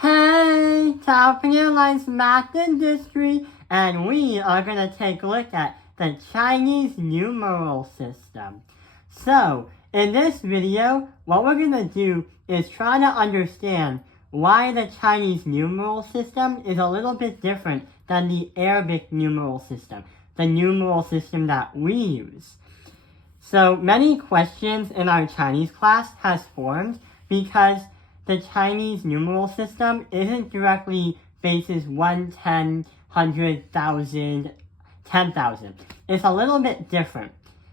Hey, Topping Airlines Math Industry, and we are going to take a look at the Chinese numeral system. So, in this video, what we're going to do is try to understand why the Chinese numeral system is a little bit different than the Arabic numeral system, the numeral system that we use. So, many questions in our Chinese class has formed because the Chinese numeral system isn't directly bases 1, 10, 100, 1,000, 10,000. It's a little bit different.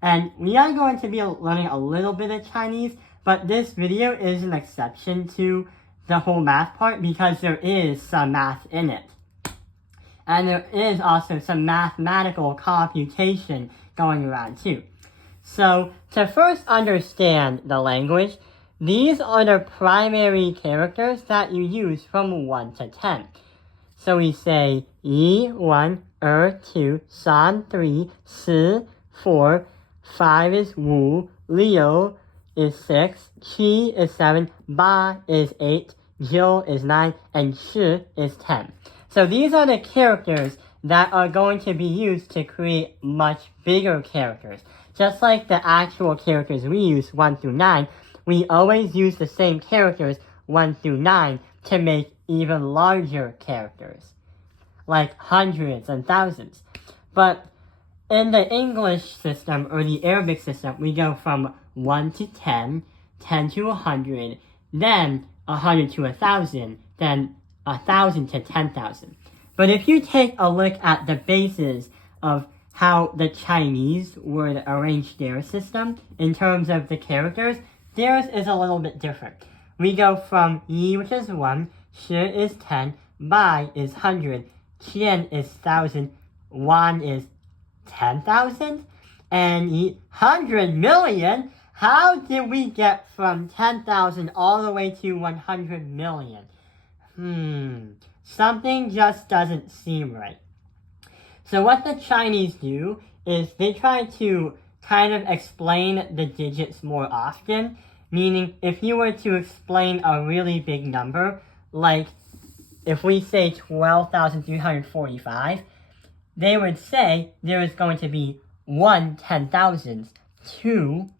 And we are going to be learning a little bit of Chinese, but this video is an exception to the whole math part because there is some math in it. And there is also some mathematical computation going around too. So, to first understand the language, these are the primary characters that you use from 1 to 10. So we say 1, 1, 2, 3, 4, 5 is 5, 6 is 6, 7 is 7, 8 is 8, 9 is 9, and 10 is 10. So these are the characters that are going to be used to create much bigger characters. Just like the actual characters we use 1 through 9, we always use the same characters 1 through 9 to make even larger characters, like hundreds and thousands. But in the English system or the Arabic system, we go from 1 to 10, 10 to 100, then 100 to 1,000, then 1,000 to 10,000. But if you take a look at the bases of how the Chinese would arrange their system in terms of the characters, theirs is a little bit different. We go from yi, which is 1, shi is 10, bai is 100, qian is 1,000, wan is 10,000, and 100 million. How did we get from 10,000 all the way to 100 million? Something just doesn't seem right. So what the Chinese do is they try to kind of explain the digits more often, meaning if you were to explain a really big number, like if we say 12,345, they would say there is going to be 1 10,000, 2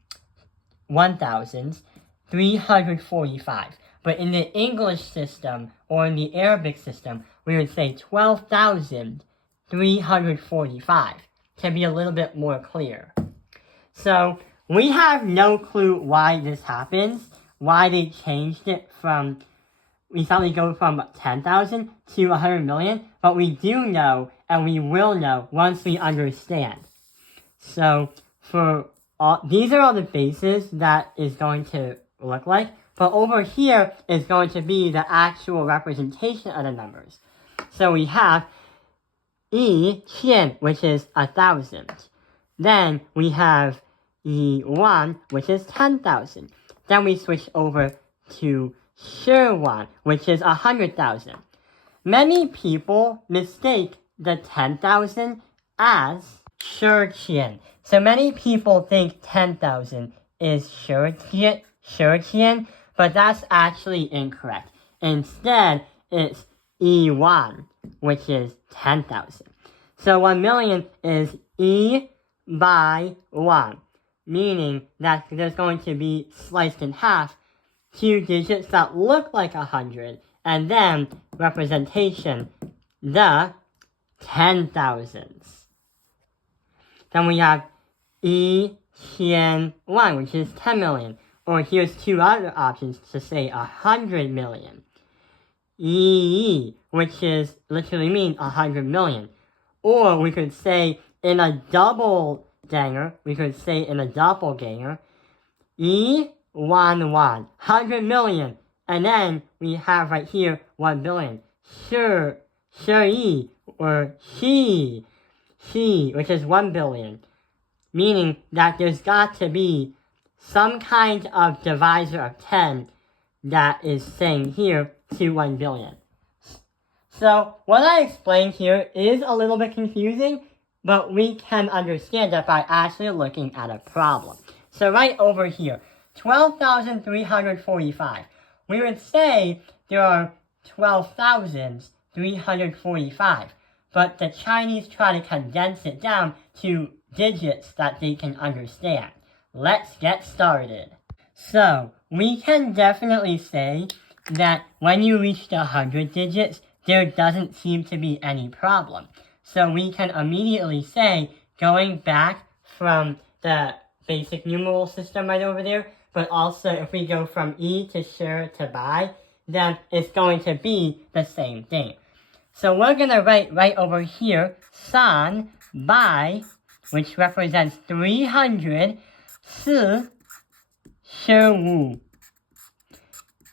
1,000, 345. But in the English system or in the Arabic system, we would say 12,345 to be a little bit more clear. So we have no clue why this happens, why they changed it from, we suddenly go from 10,000 to 100 million, but we do know, and we will know once we understand. So these are all the bases that is going to look like, but over here is going to be the actual representation of the numbers. So we have qian, which is 1,000. Then we have yuan, which is 10,000. Then we switch over to Shirwan, which is 100,000. Many people mistake the 10,000 as Shirqian. So many people think 10,000 is Shirqian, but that's actually incorrect. Instead, it's yuan, which is 10,000. So 1 million is by 1, meaning that there's going to be sliced in half 2 digits that look like 100, and then representation, the 10,000s. Then we have qian 1, which is 10 million, or here's 2 other options to say 100 million. Yi, which is literally mean 100 million. Or we could say in a doppelganger, yi 1 1, 100 million, and then we have right here 1 billion. Yi, or she, which is 1 billion, meaning that there's got to be some kind of divisor of 10 that is saying here to 1 billion. So what I explained here is a little bit confusing, but we can understand it by actually looking at a problem. So right over here, 12,345. We would say there are 12,345. But the Chinese try to condense it down to digits that they can understand. Let's get started. So, we can definitely say that when you reach the 100 digits, there doesn't seem to be any problem. So we can immediately say, going back from the basic numeral system right over there, but also if we go from E to shir to bai, then it's going to be the same thing. So we're going to write right over here, san bai, which represents 300, si shi wu.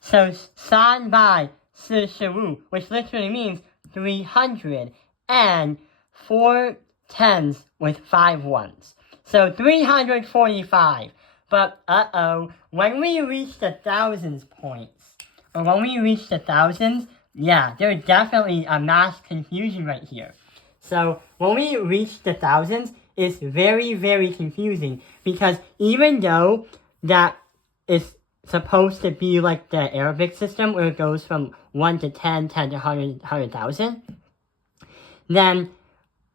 So san bai si shi wu, which literally means 300 and 4 tens with 5 ones. So 345. But when we reach the thousands points, or when we reach the thousands, yeah, there's definitely a mass confusion right here. So when we reach the thousands, it's very, very confusing because even though that is supposed to be like the Arabic system where it goes from 1 to 10, 10 to 100, 100,000, then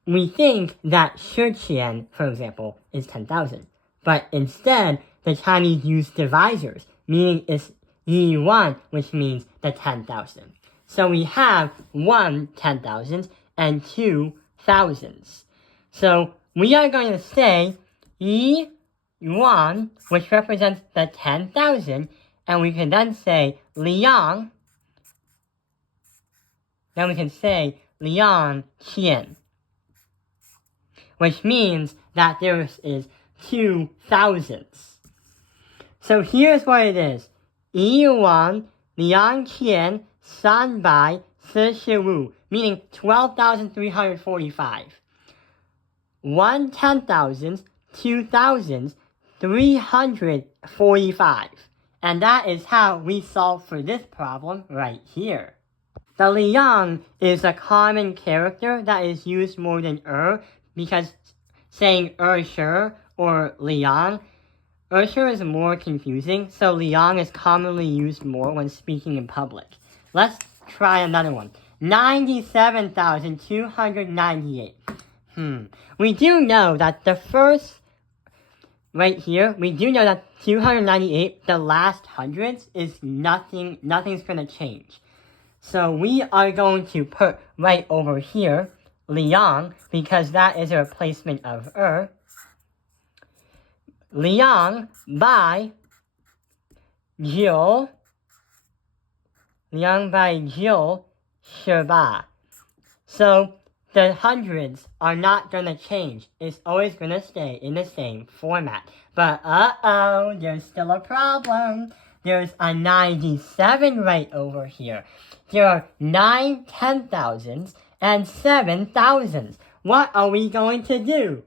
we think that Shiqian, for example, is 10,000. But instead, the Chinese use divisors, meaning it's Yi1, which means the 10,000. So we have 1 10,000 and 2 thousands. So we are going to say Yi1, which represents the 10,000, and we can then say Liang. Then we can say Liang Qian, which means that there is 2 thousands. So here's what it is. Yi1, Liang Qian, San Bai, Si Shi Wu, meaning 12,345. 1 10,000, 2 thousands, 345. And that is how we solve for this problem right here. The Liang is a common character that is used more than because saying sure or Liang, sure is more confusing, so Liang is commonly used more when speaking in public. Let's try another one. 97,298. We do know that the first, right here, we do know that 298, the last hundreds, is nothing's going to change. So we are going to put right over here, Liang, because that is a replacement of Liang bai jiu. Liang bai jiu shi ba. So the hundreds are not going to change. It's always going to stay in the same format. But there's still a problem. There's a 97 right over here. There are 9 10,000s and 7 thousands. What are we going to do?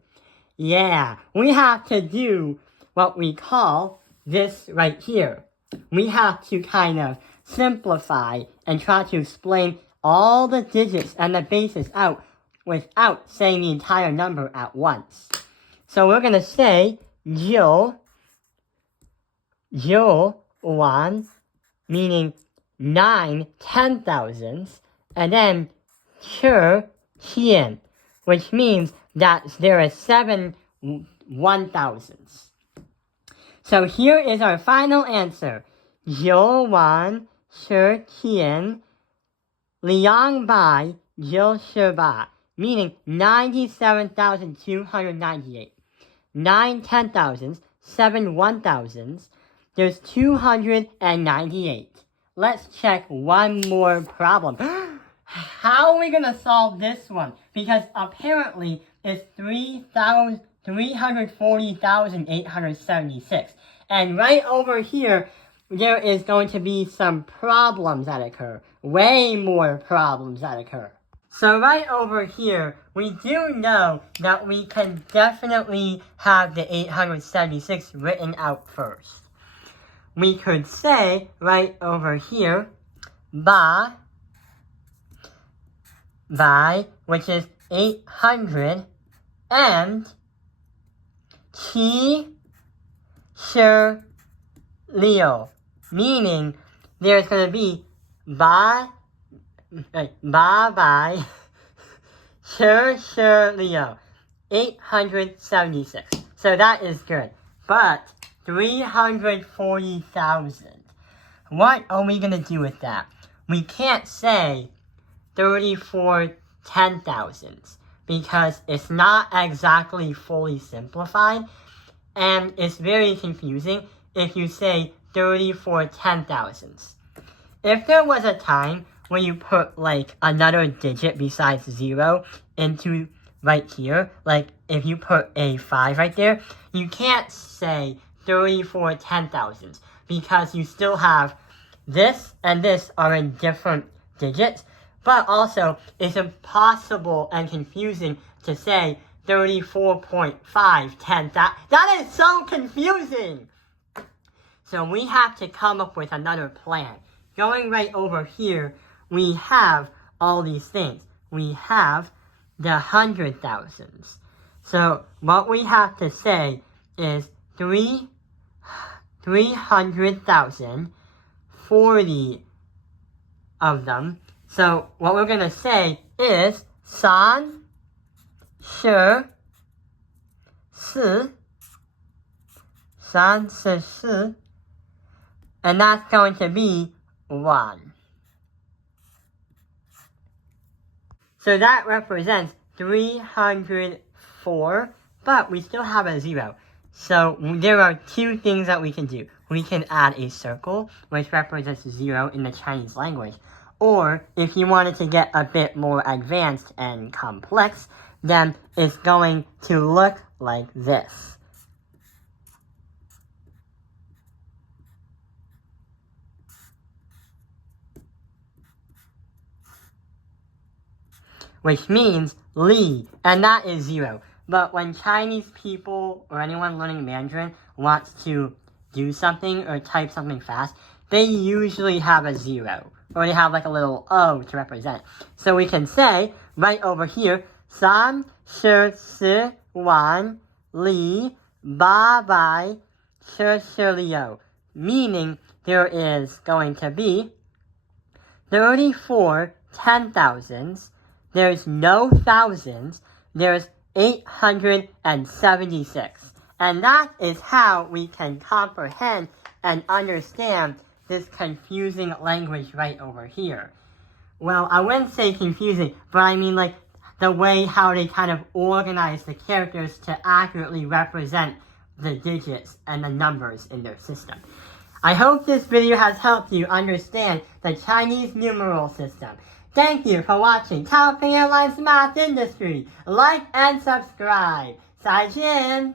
Yeah, we have to do what we call this right here. We have to kind of simplify and try to explain all the digits and the bases out without saying the entire number at once. So we're going to say 9 1, meaning 9 10,000s, and then 2 qian, which means that there are 7 1,000s. So here is our final answer. 9 1 2 qian, Liang bai jiu shi ba, meaning 97,298. 9 10,000s, 7 1,000s. There's 298. Let's check one more problem. How are we going to solve this one? Because apparently it's 340,876. And right over here, there is going to be some problems that occur. Way more problems that occur. So right over here, we do know that we can definitely have the 876 written out first. We could say right over here, bai, which is 800, and qi shi liu, meaning there's going to be bai bye bye. Sure, Leo. 876. So that is good. But 340,000. What are we gonna do with that? We can't say 34 10,000s because it's not exactly fully simplified, and it's very confusing if you say 34 10,000s. If there was a time when you put like another digit besides 0 into right here, like if you put a 5 right there, you can't say 34 10,000s because you still have this and this are in different digits, but also it's impossible and confusing to say 34.5 10,000. That is so confusing! So we have to come up with another plan. Going right over here, we have all these things. We have the 100,000s. So what we have to say is 300,000, 40 of them. So what we're going to say is 34and that's going to be 1. So that represents 304, but we still have a 0. So there are two things that we can do. We can add a circle, which represents 0 in the Chinese language. Or, if you wanted to get a bit more advanced and complex, then it's going to look like this. Which means Li, and that is 0. But when Chinese people or anyone learning Mandarin wants to do something or type something fast, they usually have a 0. Or they have like a little O to represent. So we can say, right over here, 340,000 Li Ba Bai Liu. Meaning there is going to be 34 10,000s. There's no thousands. There's 876. And that is how we can comprehend and understand this confusing language right over here. Well, I wouldn't say confusing, but I mean like the way how they kind of organize the characters to accurately represent the digits and the numbers in their system. I hope this video has helped you understand the Chinese numeral system. Thank you for watching Taiping Airlines Math Industry. Like and subscribe. 再见